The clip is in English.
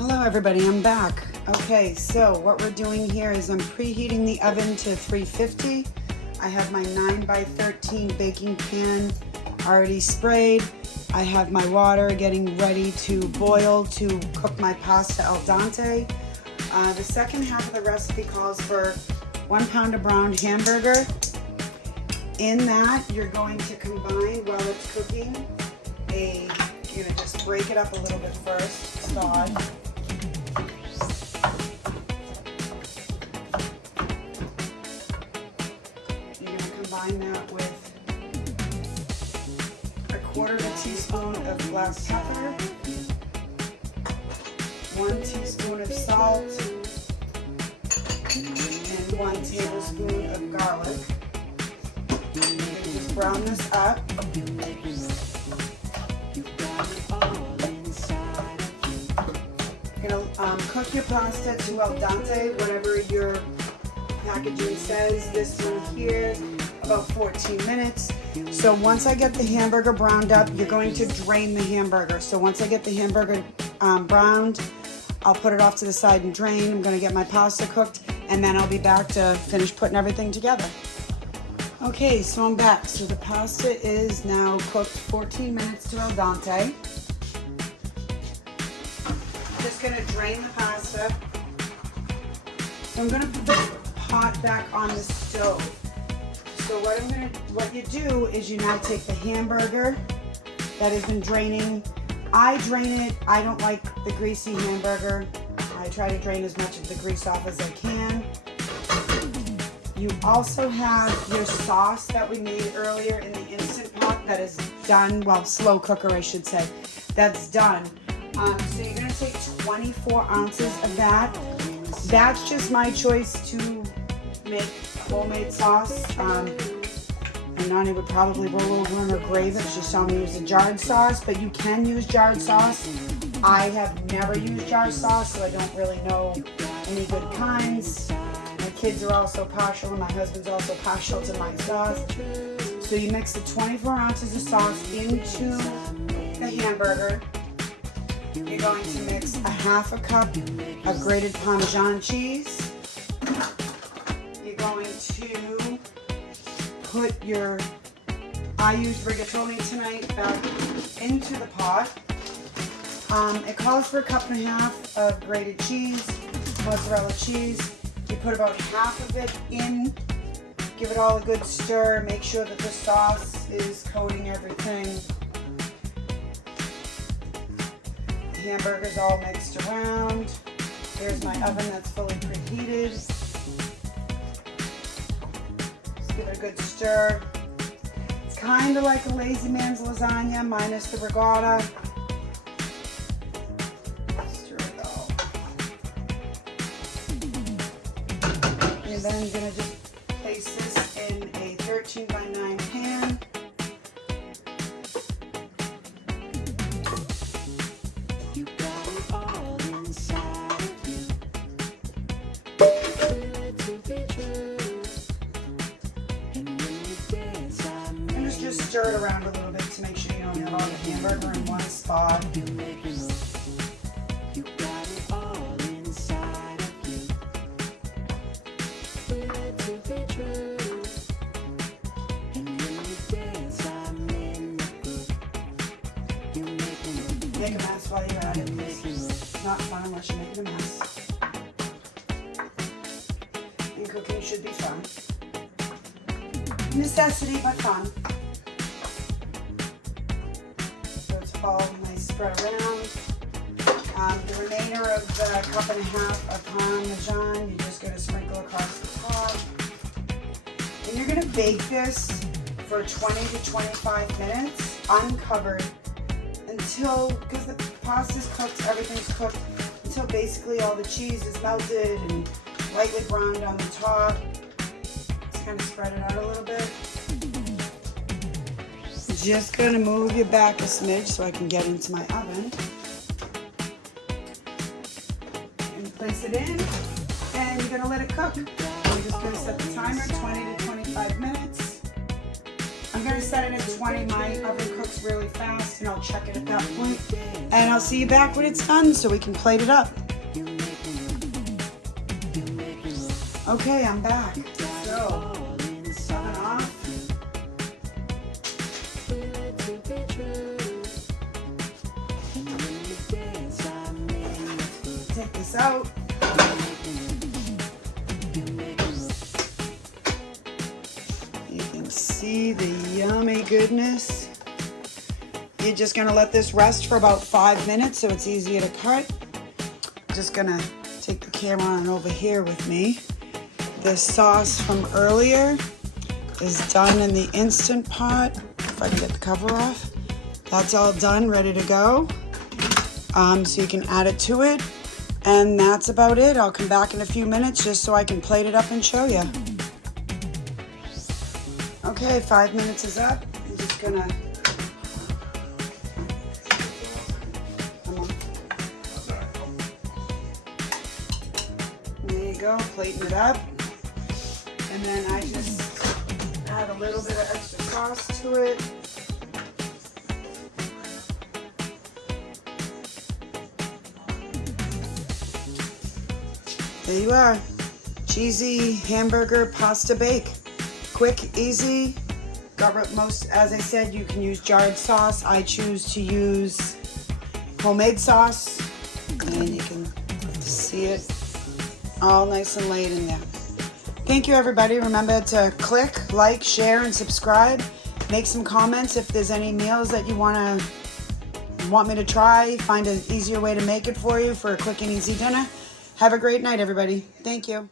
Hello everybody, I'm back. Okay, so what we're doing here is I'm preheating the oven to 350. I have my 9x13 baking pan already sprayed. I have my water getting ready to boil to cook my pasta al dente. The second half of the recipe calls for 1 pound of browned hamburger. In that, you're going to combine while it's cooking you're gonna just break it up a little bit first, sod. You're gonna combine that with 1/4 teaspoon of black pepper, 1 teaspoon of salt, and 1 tablespoon of garlic. You're gonna just brown this up. You're gonna cook your pasta to al dente, whatever your packaging says. This one here, about 14 minutes. So once I get the hamburger browned up, you're going to drain the hamburger. So once I get the hamburger browned, I'll put it off to the side and drain. I'm gonna get my pasta cooked, and then I'll be back to finish putting everything together. Okay, so I'm back. So the pasta is now cooked 14 minutes to al dente. Just gonna drain the pasta. So I'm gonna put the pot back on the stove. So what you do is you now take the hamburger that has been draining. I drain it. I don't like the greasy hamburger. I try to drain as much of the grease off as I can. You also have your sauce that we made earlier in the Instant Pot that is done, well, slow cooker I should say, that's done. So you're gonna take 24 ounces of that. That's just my choice to make homemade sauce. And Nani would probably roll over in her grave if she saw me use a jarred sauce, but you can use jarred sauce. I have never used jarred sauce, so I don't really know any good kinds. My kids are also partial, and my husband's also partial to my sauce. So you mix the 24 ounces of sauce into the hamburger. You're going to mix 1/2 cup of grated Parmesan cheese. You're going to put I used rigatoni tonight back into the pot. It calls for 1.5 cups of grated cheese, mozzarella cheese. You put about 1/2 of it in, give it all a good stir, make sure that the sauce is coating everything. The hamburger's all mixed around. There's my oven that's fully preheated. Just give it a good stir. It's kind of like a Lazy Man's lasagna minus the ricotta. And then I'm going to just place this in a 13x9 pan. And just stir it around a little bit to make sure you don't have all the hamburger in one spot. Make a mess while you're at it. It's not fun unless you're making a mess. And cooking should be fun. Necessity, but fun. So it's all nice spread around. The remainder of the 1.5 cups of Parmesan, you're just going to sprinkle across the top. And you're going to bake this for 20 to 25 minutes uncovered because the pasta's cooked, everything's cooked, until basically all the cheese is melted and lightly browned on the top. Just kind of spread it out a little bit. Just going to move you back a smidge so I can get into my oven. And place it in, and you're going to let it cook. I'm just going to set the timer, 20 to 25 minutes. I'm gonna set it at 20. My oven cooks really fast, and I'll check it at that point. And I'll see you back when it's done so we can plate it up. Okay, I'm back. So, oven off. Take this out. You can see the yummy goodness. You're just gonna let this rest for about 5 minutes so it's easier to cut. Just gonna take the camera on over here with me. The sauce from earlier is done in the Instant Pot. If I can get the cover off. That's all done, ready to go. So you can add it to it. And that's about it. I'll come back in a few minutes just so I can plate it up and show you. Okay, 5 minutes is up. I'm just gonna... There you go, plating it up. And then I just add a little bit of extra sauce to it. There you are. Cheesy hamburger pasta bake. Quick, easy. Got most, as I said, you can use jarred sauce. I choose to use homemade sauce. And you can see it all nice and laid in there. Thank you, everybody. Remember to click, like, share, and subscribe. Make some comments if there's any meals that you want me to try. Find an easier way to make it for you for a quick and easy dinner. Have a great night, everybody. Thank you.